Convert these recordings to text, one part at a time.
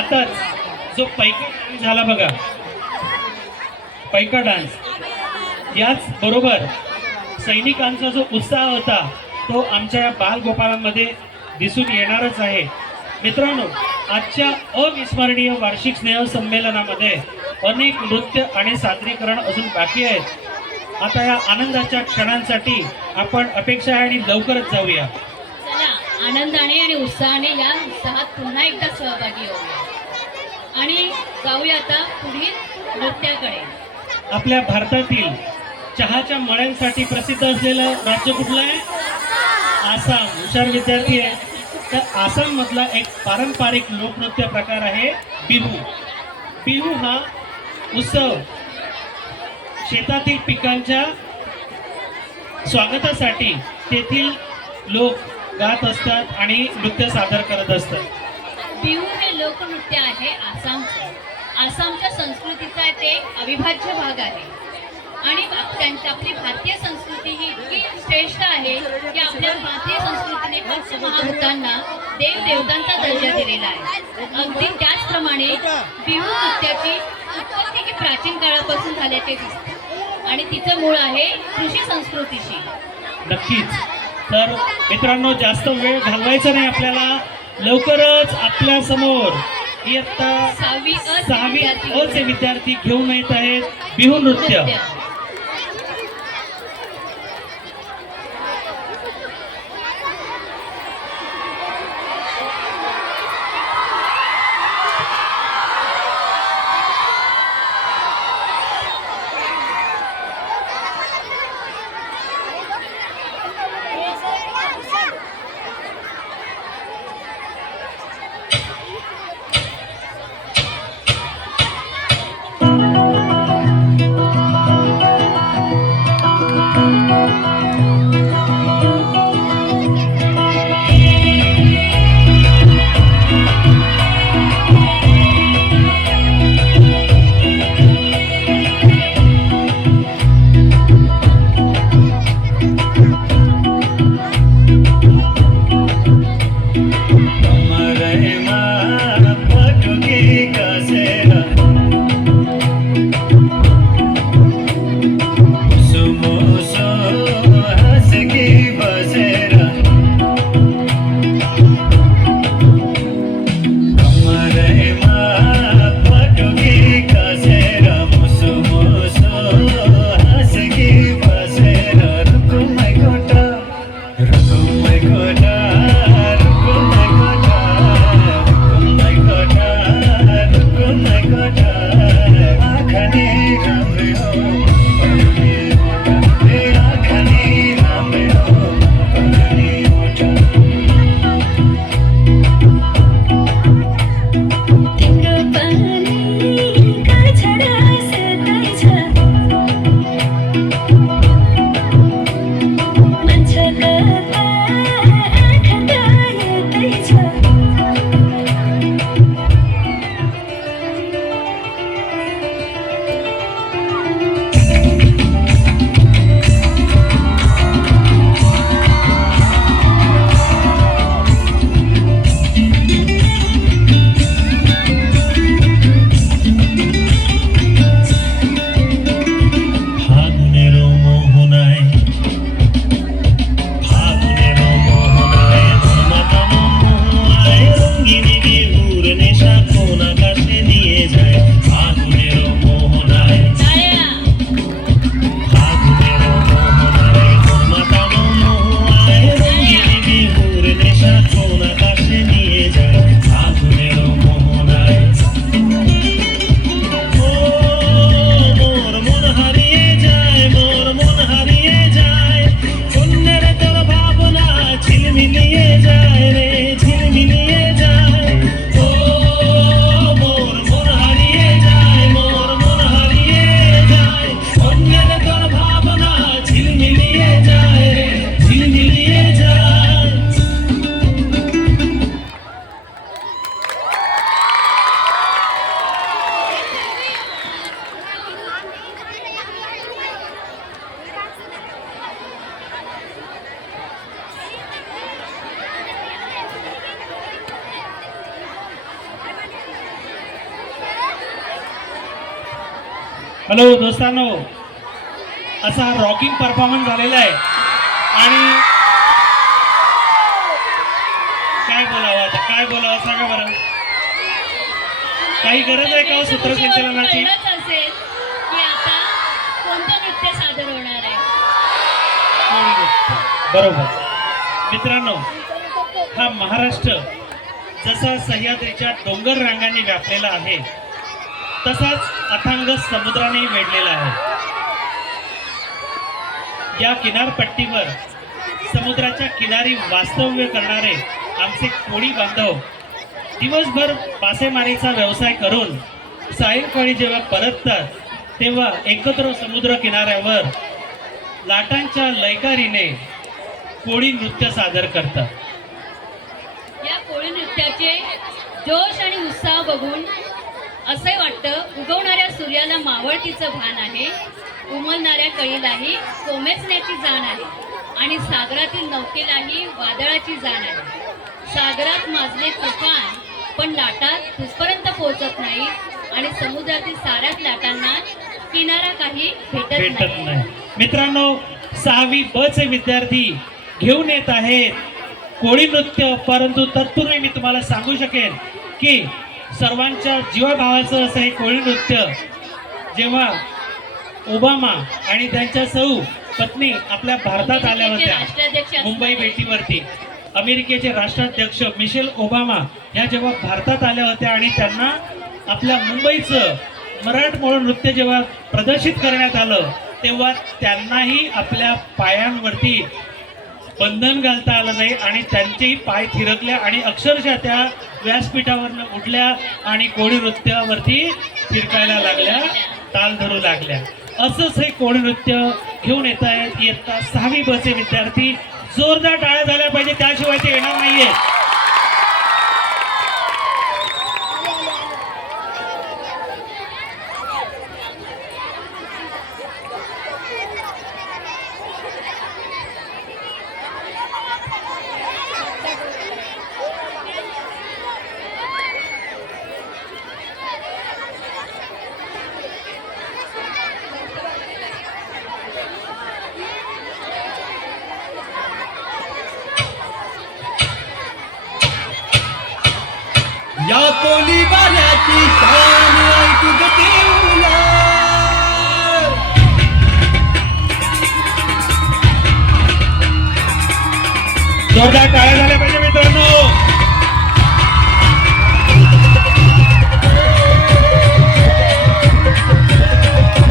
आताच जो पैका डान्स झाला बघा, पैका डान्स, याच बरोबर सैनिकांचा जो उत्साह होता तो आमच्या या बालगोपाळांमध्ये दिसून येणारच आहे. मित्रांनो, आजच्या अविस्मरणीय वार्षिक स्नेह संमेलनामध्ये अनेक नृत्य आणि सादरीकरण अजून बाकी आहेत. आता या आनंदाच्या क्षणांसाठी आपण अपेक्षा आहे आणि लवकरच जाऊया. चला, आनंदाने आणि उत्साहाने या उत्साहात पुन्हा एकदा सहभागी होऊया आणि जाऊया आता पुढील नृत्याकडे. आपल्या भारतातील चहाच्या मळ्यांसाठी प्रसिद्ध असलेलं राज्य कुठलं आहे? आसाम. हुशार विद्यार्थी आहे. तर आसाम मधला एक पारंपरिक लोकनृत्य प्रकार आहे बिहू. बिहू हा उत्सव शेतातील पिकांच्या स्वागतासाठी तेथील लोक गात असतात आणि नृत्य सादर करत असतात. बिहू हे लोकनृत्य आहे आसामचे. आसामच्या संस्कृतीचा ते एक अविभाज्य भाग आहे आणि आपली भारतीय संस्कृती ही इतकी श्रेष्ठ आहे की आपल्या भारतीय संस्कृतीने पंचमहाभूतांना देवदेवतांचा दर्जा दिलेला आहे. अगदी त्याचप्रमाणे बिहू नृत्याची उत्पत्ती ही प्राचीन काळापासून झाल्याचे दिसते आणि तिचं मूळ आहे कृषी संस्कृतीशी. नक्कीच. तर मित्रांनो, जास्त वेळ घालवायचा नाही आपल्याला. लवकरच आपल्या समोर इयत्ता 6वी अ चे विद्यार्थी घेऊन येत आहेत बिहू नृत्य. हॅलो दोस्तांनो, असा हा रॉकिंग परफॉर्मन्स झालेला आहे आणि काय बोलावं आता, काय बोलावं सांगा बरं. काही गरज आहे का हो सूत्रसंचालनाची? कळलंच असेल की आता कोणतं नृत्य सादर होणार आहे. बरोबर मित्रांनो, हा महाराष्ट्र जसा सह्याद्रीच्या डोंगर रांगांनी व्यापलेला आहे तसाच अथांग समुद्राने वेढलेला आहे. या किनारपट्टीवर समुद्राच्या किनारी वास्तव्य करणारे आमचे कोळी बांधव दिवसभर मासेमारीचा व्यवसाय करून सायंकाळी जेव्हा परततात तेव्हा एकत्र समुद्र किनाऱ्यावर लाटांच्या लयकारीने कोळी नृत्य सादर करतात. या कोळी नृत्याचे जोश आणि उत्साह बघून असे वाटतं उगवणाऱ्या सूर्याला मावळतीचं भान आहे, उमलणाऱ्या कळीलाही कोमेजण्याची जाण आहे आणि सागरातील नौकेलाही वादळाची जाण आहे. सागरात माजले तुफान पण लाटा तिथपर्यंत पोहोचत नाही आणि समुद्रातील साऱ्याच लाटांना किनारा काही भेटत नाही. मित्रांनो, 6वी ब चे विद्यार्थी घेऊन येत आहेत कोळी नृत्य. परंतु तत्पूर्वी मी तुम्हाला सांगू शकेन की सर्वांच्या जीवाभावाचं असं हे कोळी नृत्य जेव्हा ओबामा आणि त्यांच्या सौ पत्नी आपल्या भारतात आल्या होत्या मुंबई भेटीवरती, अमेरिकेचे राष्ट्राध्यक्ष मिशेल ओबामा ह्या जेव्हा भारतात आल्या होत्या आणि त्यांना आपल्या मुंबईचं मराठमोळं नृत्य जेव्हा प्रदर्शित करण्यात आलं तेव्हा त्यांनाही आपल्या पायांवरती बंधन घालता आलं नाही आणि त्यांचेही पाय थिरकले आणि अक्षरशः त्या व्यासपीठावरनं उठल्या आणि कोळी नृत्यावरती थिरकायला लागल्या, ताल धरू लागल्या. असंच हे कोळी नृत्य घेऊन येत आहेत इयत्ता 6वी ब चे विद्यार्थी. जोरदार टाळ्या झाल्या पाहिजे, त्याशिवाय ते येणार नाहीये. या कोली बाल्याची शान ऐकू ग देऊला. जोरदार टाळ्या झाल्या पाहिजे मित्रांनो.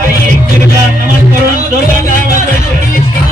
आई एकमेकांना नमन करून जोरदार टाळ्या वाजवायच्या.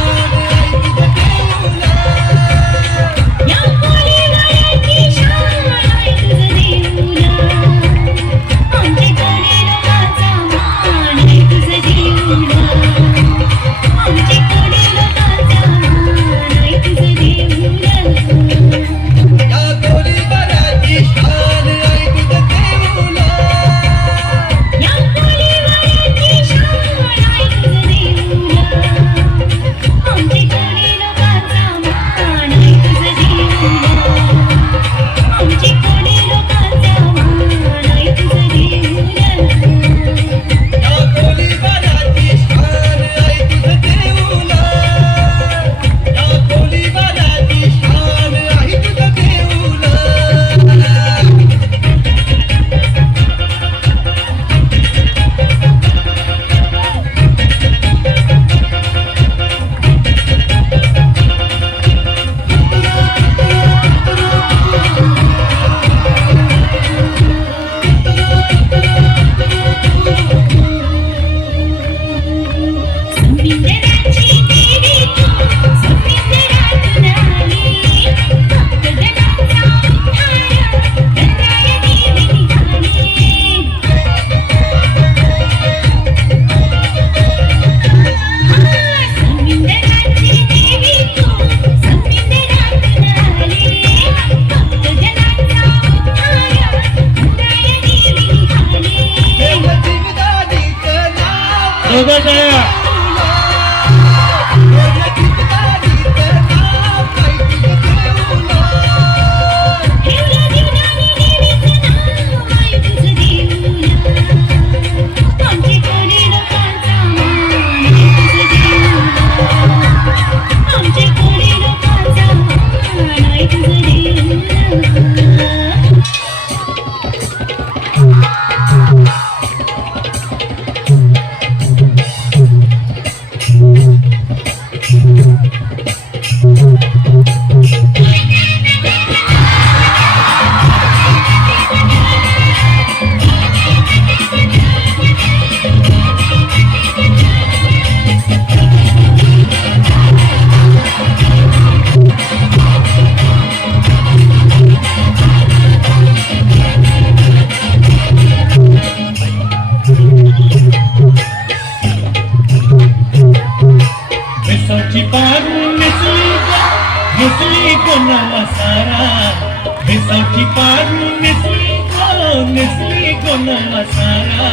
गावठी पारू नेसली कोण मसाला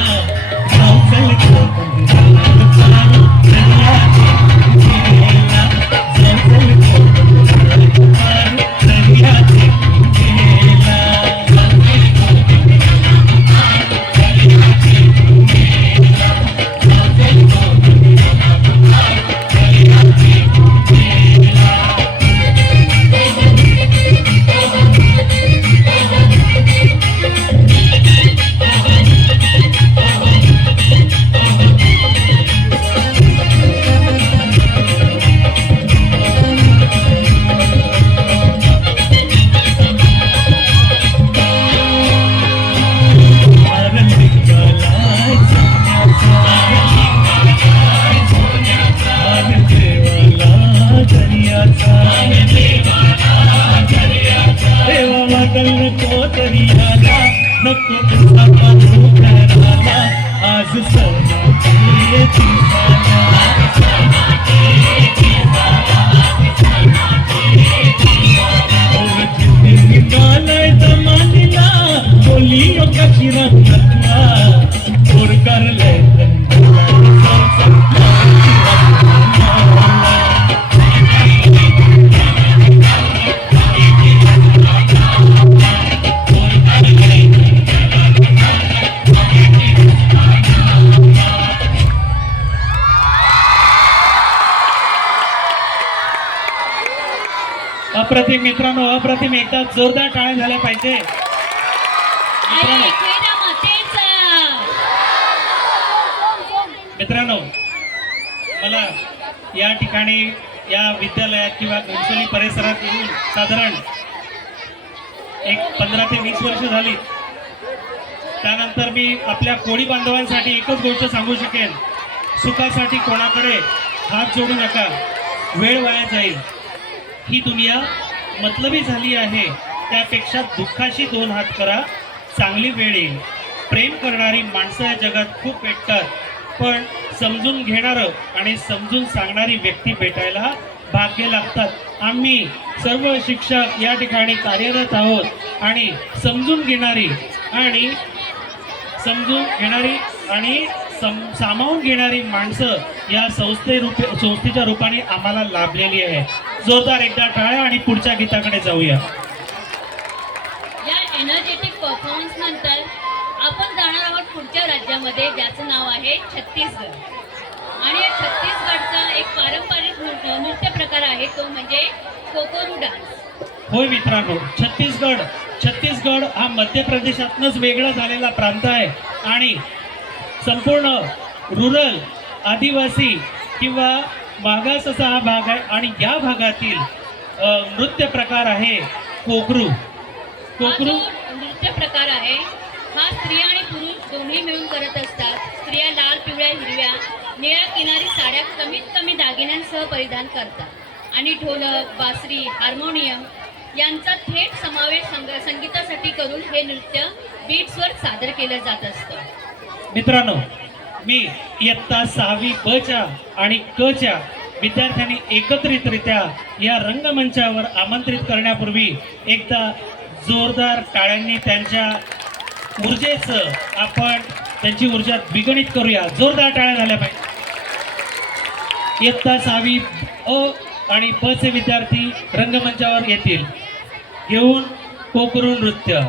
चल चल पारू दर्याचे गेला चल चल पारू दर्याचे गेला नको आज जमानीला बोलियो कशी रंगला और कर ले अप्रतिम मित्रांनो, अप्रतिम. एकदा जोरदार टाळ्या झाल्या पाहिजे मित्रांनो. मला या ठिकाणी या विद्यालयात किंवा घनसोली परिसरात येऊन साधारण एक 15 ते 20 वर्ष झाली. त्यानंतर मी आपल्या कोळी बांधवांसाठी एकच गोष्ट सांगू शकेन, सुखासाठी कोणाकडे हात जोडू नका, वेळ वाया जाईल. ही दुनिया मतलबी झाली आहे, त्यापेक्षा दुःखाशी 2 हात करा, चांगली वेळ येईल. प्रेम करणारी माणसं या जगात खूप भेटतात, पण समजून घेणारं आणि समजून सांगणारी व्यक्ती भेटायला भाग्य लागतात. आम्ही सर्व शिक्षक या ठिकाणी कार्यरत आहोत आणि समजून घेणारी आणि सामावून घेणारी माणसं या संस्थेच्या रूपाने आम्हाला लाभलेली आहे. जोरदार एकदा टाळ्या आणि पुढच्या गीताकडे जाऊया. या एनर्जेटिक परफॉर्मन्स नंतर आपण जाणार आहोत पुढच्या राज्यामध्ये, ज्याचं नाव आहे छत्तीसगड. आणि या छत्तीसगडचा एक पारंपरिक नृत्य प्रकार आहे, तो म्हणजे कोकोरू डान्स. होय मित्रांनो, छत्तीसगड हा मध्य प्रदेशातनंच वेगळा झालेला प्रांत आहे आणि संपूर्ण रुरल आदिवासी किंवा मागास असा हा भाग आहे. आणि या भागातील नृत्य प्रकार आहे कोकरू. नृत्य प्रकार आहे हा स्त्रिया आणि पुरुष दोन्ही मिळून करत असतात. स्त्रिया लाल, पिवळ्या, हिरव्या, निळ्या किनारी साड्या कमीत कमी दागिन्यांसह परिधान करतात आणि ढोलक, बासरी, हार्मोनियम यांचा थेट समावेश संगीतासाठी करून हे नृत्य बीट्सवर सादर केलं जात असतं. मित्रांनो, मी इयत्ता 6वी ब च्या आणि क च्या विद्यार्थ्यांनी एकत्रितरित्या या रंगमंचावर आमंत्रित करण्यापूर्वी एकदा जोरदार टाळ्यांनी त्यांच्या ऊर्जेचं आपण त्यांची ऊर्जा द्विगुणित करूया. जोरदार टाळ्या झाल्या पाहिजे. इयत्ता 6वी अ आणि ब चे विद्यार्थी रंगमंचावर येतील घेऊन कोकरू नृत्य.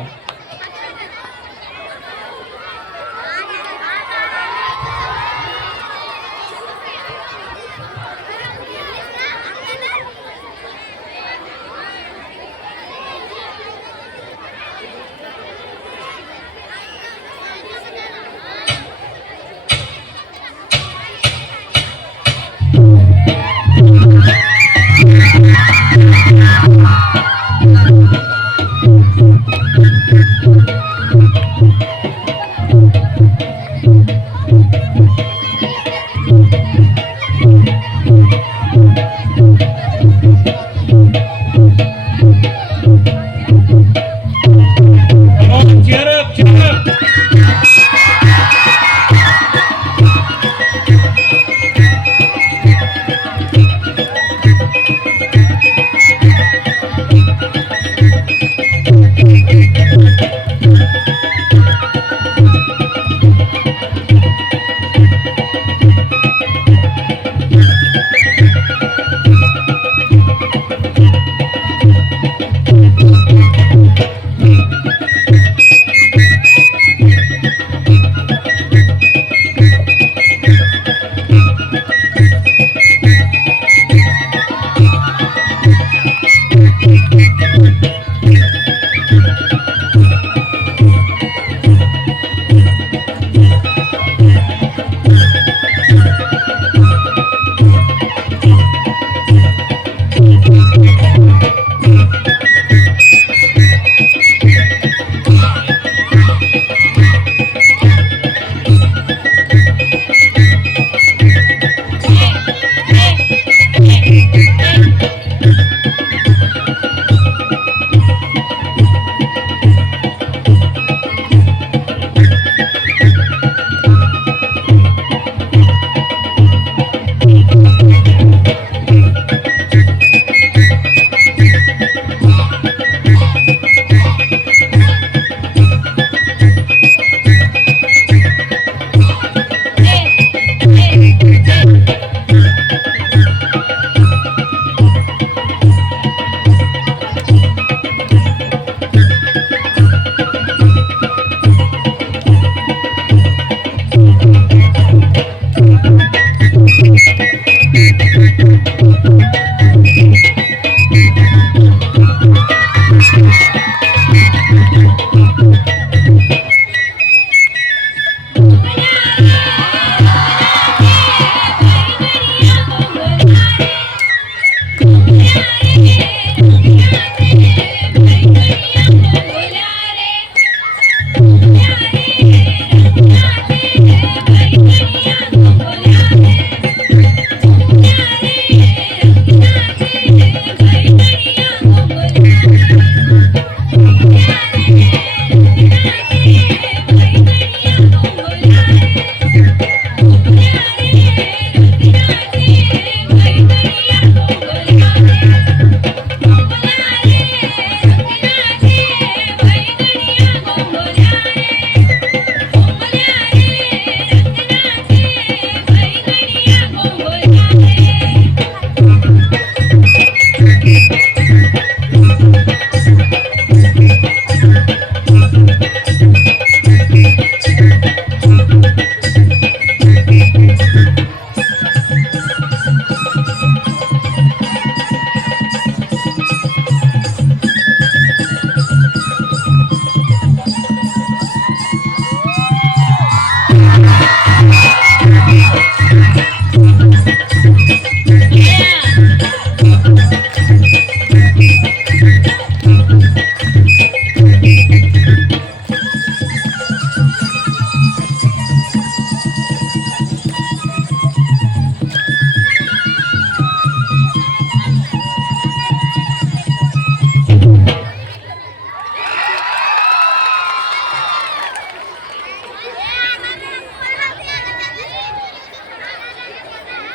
Thank you.